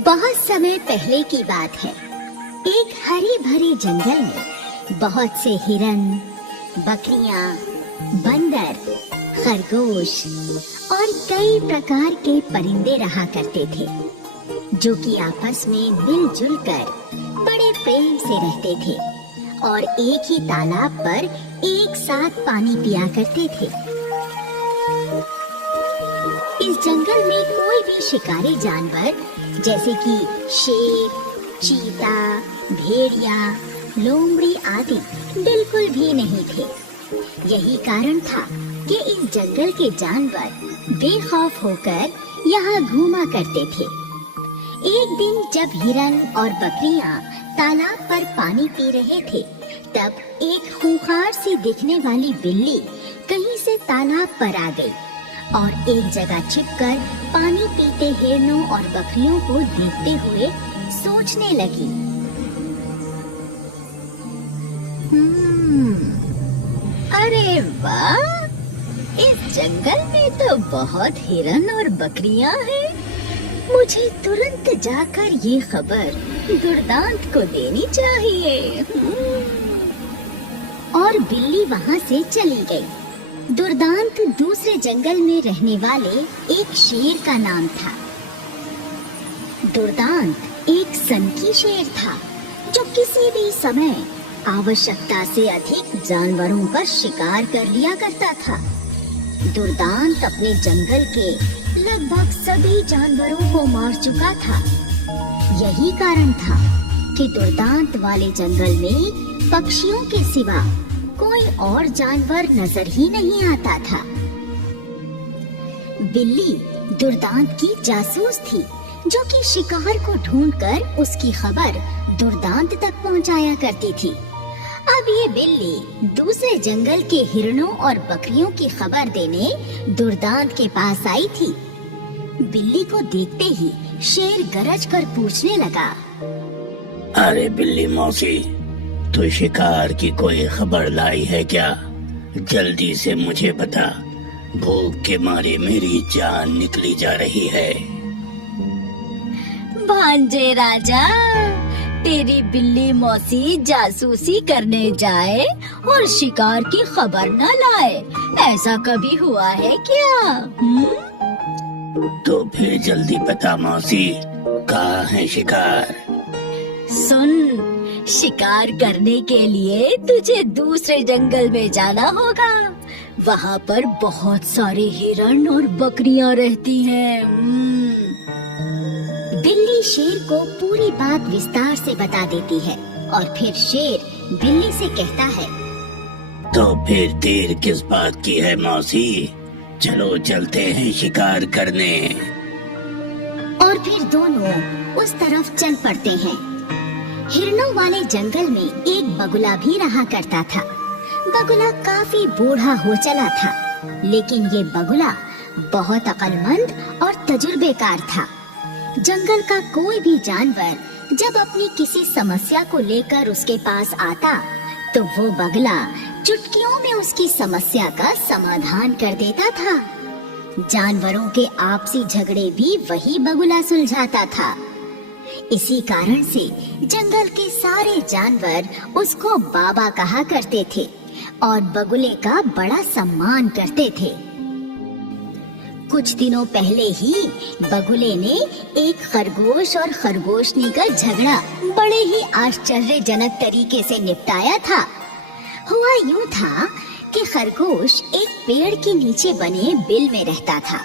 बहुत समय पहले की बात है। एक हरे भरे जंगल में बहुत से हिरन, बकरियां, बंदर, खरगोश और कई प्रकार के परिंदे रहा करते थे, जो कि आपस में मिलजुल कर बड़े प्रेम से रहते थे और एक ही तालाब पर एक साथ पानी पिया करते थे। इस जंगल में कोई भी शिकारी जानवर जैसे कि शेर, चीता, भेड़िया, लोमड़ी आदि बिल्कुल भी नहीं थे। यही कारण था कि इस जंगल के जानवर बेखौफ होकर यहाँ घूमा करते थे। एक दिन जब हिरन और बकरियां तालाब पर पानी पी रहे थे, तब एक खूंखार सी दिखने वाली बिल्ली कहीं से तालाब पर आ गई और एक जगह छिपकर पानी पीते हिरनों और बकरियों को देखते हुए सोचने लगी। अरे वाह, इस जंगल में तो बहुत हिरन और बकरियां हैं। मुझे तुरंत जाकर ये खबर दुर्दांत को देनी चाहिए। और बिल्ली वहाँ से चली गई। दुर्दांत दूसरे जंगल में रहने वाले एक शेर का नाम था। दुर्दांत एक सनकी शेर था, जो किसी भी समय आवश्यकता से अधिक जानवरों का शिकार कर लिया करता था। दुर्दांत अपने जंगल के लगभग सभी जानवरों को मार चुका था। यही कारण था कि दुर्दांत वाले जंगल में पक्षियों के सिवा कोई और जानवर नजर ही नहीं आता था। बिल्ली दुर्दांत की जासूस थी, जो कि शिकार को ढूंढकर उसकी खबर दुर्दांत तक पहुंचाया करती थी। अब ये बिल्ली दूसरे जंगल के हिरणों और बकरियों की खबर देने दुर्दांत के पास आई थी। बिल्ली को देखते ही शेर गरज कर पूछने लगा, अरे बिल्ली मौसी, तू शिकार की कोई खबर लाई है क्या? जल्दी से मुझे बता, भूख के मारे मेरी जान निकली जा रही है। भांजे राजा, तेरी बिल्ली मौसी जासूसी करने जाए और शिकार की खबर न लाए, ऐसा कभी हुआ है क्या? तो फिर जल्दी बता मौसी, कहाँ है शिकार? सुन, शिकार करने के लिए तुझे दूसरे जंगल में जाना होगा। वहाँ पर बहुत सारे हिरण और बकरियां रहती हैं। बिल्ली शेर को पूरी बात विस्तार से बता देती है और फिर शेर बिल्ली से कहता है, तो फिर देर किस बात की है मौसी, चलो चलते हैं शिकार करने। और फिर दोनों उस तरफ चल पड़ते हैं। हिरणों वाले जंगल में एक बगुला भी रहा करता था। बगुला काफी बूढ़ा हो चला था, लेकिन ये बगुला बहुत अक्लमंद और तजुर्बेकार था। जंगल का कोई भी जानवर जब अपनी किसी समस्या को लेकर उसके पास आता, तो वो बगुला चुटकियों में उसकी समस्या का समाधान कर देता था। जानवरों के आपसी झगड़े भी वही बगुला सुलझाता था। इसी कारण से जंगल के सारे जानवर उसको बाबा कहा करते थे और बगुले का बड़ा सम्मान करते थे। कुछ दिनों पहले ही बगुले ने एक खरगोश और खरगोशनी का झगड़ा बड़े ही आश्चर्यजनक तरीके से निपटाया था। हुआ यूं था कि खरगोश एक पेड़ के नीचे बने बिल में रहता था।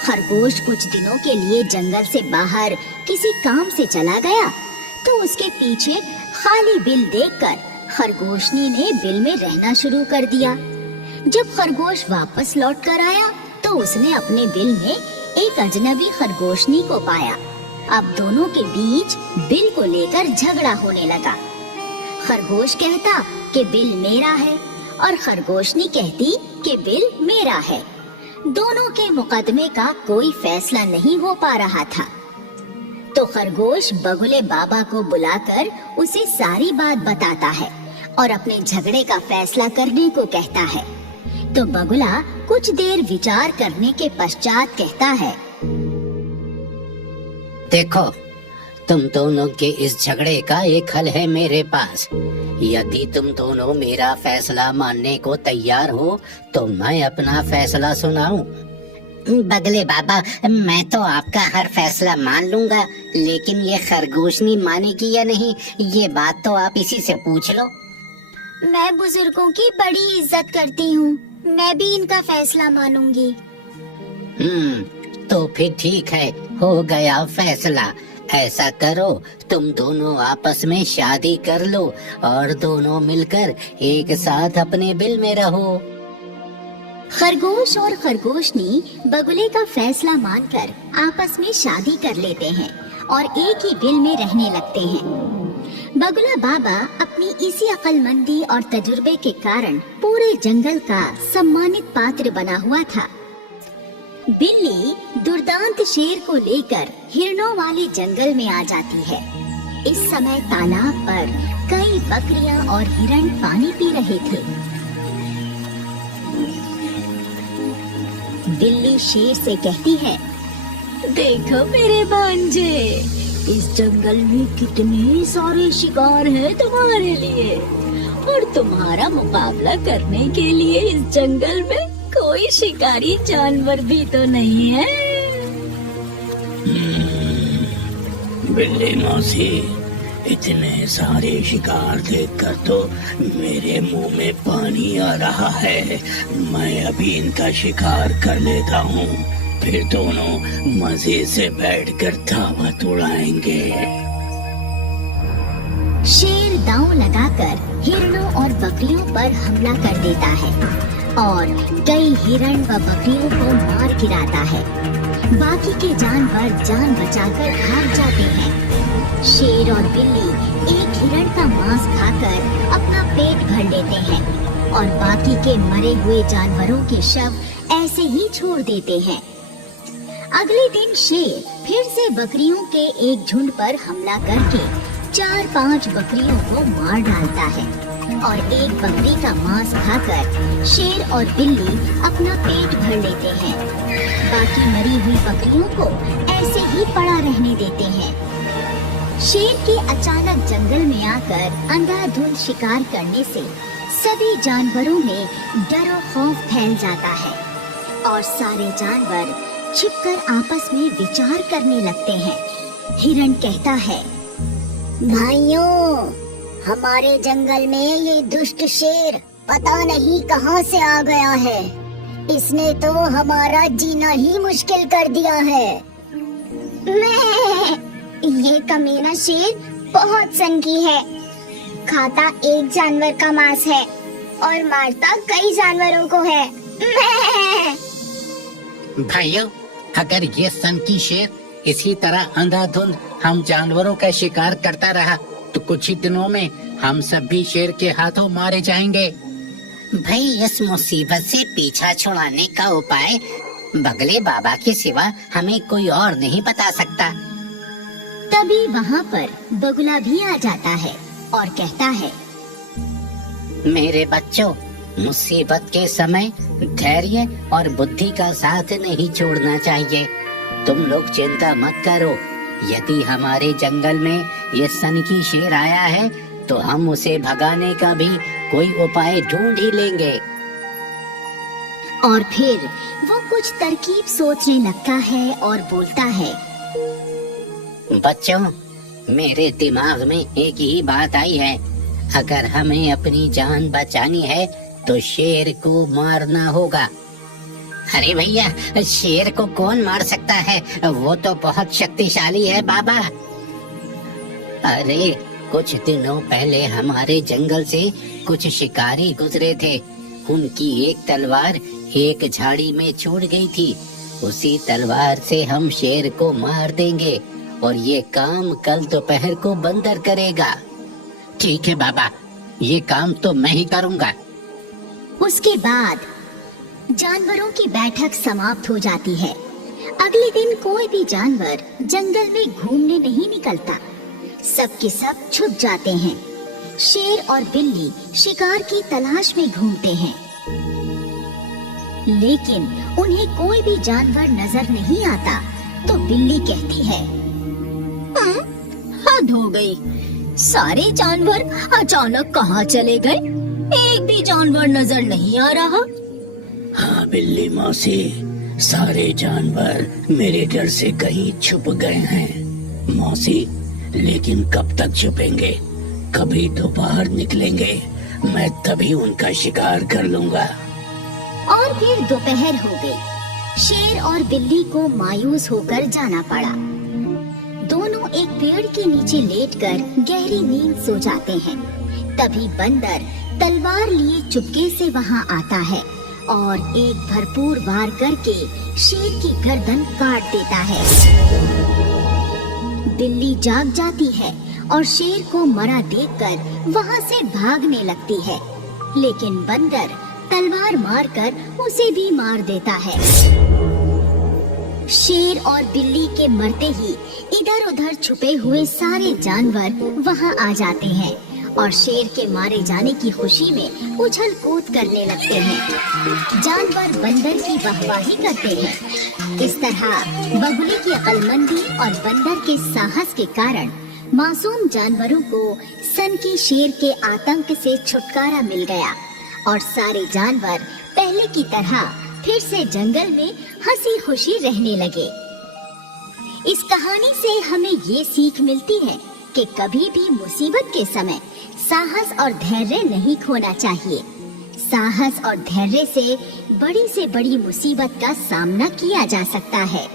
खरगोश कुछ दिनों के लिए जंगल से बाहर किसी काम से चला गया, तो उसके पीछे खाली बिल देखकर खरगोशनी ने बिल में रहना शुरू कर दिया। जब खरगोश वापस लौट कर आया, तो उसने अपने बिल में एक अजनबी खरगोशनी को पाया। अब दोनों के बीच बिल को लेकर झगड़ा होने लगा। खरगोश कहता कि बिल मेरा है और खरगोशनी कहती कि बिल मेरा है। दोनों के मुकदमे का कोई फैसला नहीं हो पा रहा था। तो खरगोश बगुले बाबा को बुलाकर उसे सारी बात बताता है और अपने झगड़े का फैसला करने को कहता है। तो बगुला कुछ देर विचार करने के पश्चात कहता है, देखो, तुम दोनों के इस झगड़े का एक हल है मेरे पास। यदि तुम दोनों मेरा फैसला मानने को तैयार हो तो मैं अपना फैसला सुनाऊं। बगले बाबा, मैं तो आपका हर फैसला मान लूंगा, लेकिन ये खरगोशनी मानेगी या नहीं, ये बात तो आप इसी से पूछ लो। मैं बुजुर्गों की बड़ी इज्जत करती हूँ, मैं भी इनका फैसला मानूंगी। तो फिर ठीक है, हो गया फैसला। ऐसा करो, तुम दोनों आपस में शादी कर लो और दोनों मिलकर एक साथ अपने बिल में रहो। खरगोश और खरगोशनी बगुले का फैसला मानकर आपस में शादी कर लेते हैं और एक ही बिल में रहने लगते हैं। बगुला बाबा अपनी इसी अक्लमंदी और तजुर्बे के कारण पूरे जंगल का सम्मानित पात्र बना हुआ था। बिल्ली दुर्दांत शेर को लेकर हिरणों वाले जंगल में आ जाती है। इस समय तालाब पर कई बकरियां और हिरण पानी पी रहे थे। बिल्ली शेर से कहती है, देखो मेरे भांजे, इस जंगल में कितने सारे शिकार हैं तुम्हारे लिए, और तुम्हारा मुकाबला करने के लिए इस जंगल में कोई शिकारी जानवर भी तो नहीं है। बिल्ली मौसी, इतने सारे शिकार देखकर तो मेरे मुंह में पानी आ रहा है। मैं अभी इनका शिकार कर लेता हूँ, फिर दोनों मजे से बैठकर दावत उड़ाएंगे। शेर दांव लगाकर हिरणों और बकरियों पर हमला कर देता है और कई हिरण व बकरियों को मार गिराता है। बाकी के जानवर जान बचाकर भाग जाते हैं। शेर और बिल्ली एक हिरण का मांस खाकर अपना पेट भर लेते हैं और बाकी के मरे हुए जानवरों के शव ऐसे ही छोड़ देते हैं। अगले दिन शेर फिर से बकरियों के एक झुंड पर हमला करके 4-5 बकरियों को मार डालता है और एक बकरी का मांस खाकर शेर और बिल्ली अपना पेट भर लेते हैं। बाकी मरी हुई बकरियों को ऐसे ही पड़ा रहने देते हैं। शेर के अचानक जंगल में आकर अंधाधुंध शिकार करने से सभी जानवरों में डर और खौफ फैल जाता है और सारे जानवर छिपकर आपस में विचार करने लगते हैं। हिरण कहता है, भाइयों, हमारे जंगल में ये दुष्ट शेर पता नहीं कहां से आ गया है। इसने तो हमारा जीना ही मुश्किल कर दिया है। ये कमीना शेर बहुत सनकी है, खाता एक जानवर का मांस है और मारता कई जानवरों को है। भाइयों, अगर ये सनकी शेर इसी तरह अंधाधुंध हम जानवरों का शिकार करता रहा तो कुछ ही दिनों में हम सब भी शेर के हाथों मारे जाएंगे। भाई, इस मुसीबत से पीछा छुड़ाने का उपाय बगले बाबा के सिवा हमें कोई और नहीं बता सकता। तभी वहाँ पर बगुला भी आ जाता है और कहता है, मेरे बच्चों, मुसीबत के समय धैर्य और बुद्धि का साथ नहीं छोड़ना चाहिए। तुम लोग चिंता मत करो। यदि हमारे जंगल में ये सनकी शेर आया है तो हम उसे भगाने का भी कोई उपाय ढूंढ ही लेंगे। और फिर वो कुछ तरकीब सोचने लगता है और बोलता है, बच्चों, मेरे दिमाग में एक ही बात आई है। अगर हमें अपनी जान बचानी है तो शेर को मारना होगा। अरे भैया, शेर को कौन मार सकता है? वो तो बहुत शक्तिशाली है बाबा। अरे, कुछ दिनों पहले हमारे जंगल से कुछ शिकारी गुजरे थे। उनकी एक तलवार एक झाड़ी में छूट गई थी। उसी तलवार से हम शेर को मार देंगे और ये काम कल दोपहर को बंदर करेगा। ठीक है बाबा, ये काम तो मैं ही करूँगा। उसके बाद जानवरों की बैठक समाप्त हो जाती है। अगले दिन कोई भी जानवर जंगल में घूमने नहीं निकलता। सब के सब छुप जाते हैं। शेर और बिल्ली शिकार की तलाश में घूमते हैं, लेकिन उन्हें कोई भी जानवर नजर नहीं आता। तो बिल्ली कहती है, हद हो गई। सारे जानवर अचानक कहाँ चले गए? एक भी जानवर नजर नहीं आ रहा। हाँ बिल्ली मौसी, सारे जानवर मेरे डर से कहीं छुप गए हैं मौसी। लेकिन कब तक छुपेंगे? कभी तो बाहर निकलेंगे, मैं तभी उनका शिकार कर लूंगा। और फिर दोपहर हो गई। शेर और बिल्ली को मायूस होकर जाना पड़ा। दोनों एक पेड़ के नीचे लेटकर गहरी नींद सो जाते हैं। तभी बंदर तलवार लिए चुपके से वहां आता है और एक भरपूर वार करके शेर की गर्दन काट देता है। बिल्ली जाग जाती है और शेर को मरा देखकर वहां से भागने लगती है, लेकिन बंदर तलवार मारकर उसे भी मार देता है। शेर और बिल्ली के मरते ही इधर उधर छुपे हुए सारे जानवर वहां आ जाते हैं और शेर के मारे जाने की खुशी में उछल कूद करने लगते हैं। जानवर बंदर की वाहवाही करते हैं। इस तरह बगुले की अक्लमंदी और बंदर के साहस के कारण मासूम जानवरों को सनकी शेर के आतंक से छुटकारा मिल गया और सारे जानवर पहले की तरह फिर से जंगल में हंसी खुशी रहने लगे। इस कहानी से हमें ये सीख मिलती है कि कभी भी मुसीबत के समय साहस और धैर्य नहीं खोना चाहिए। साहस और धैर्य से बड़ी मुसीबत का सामना किया जा सकता है।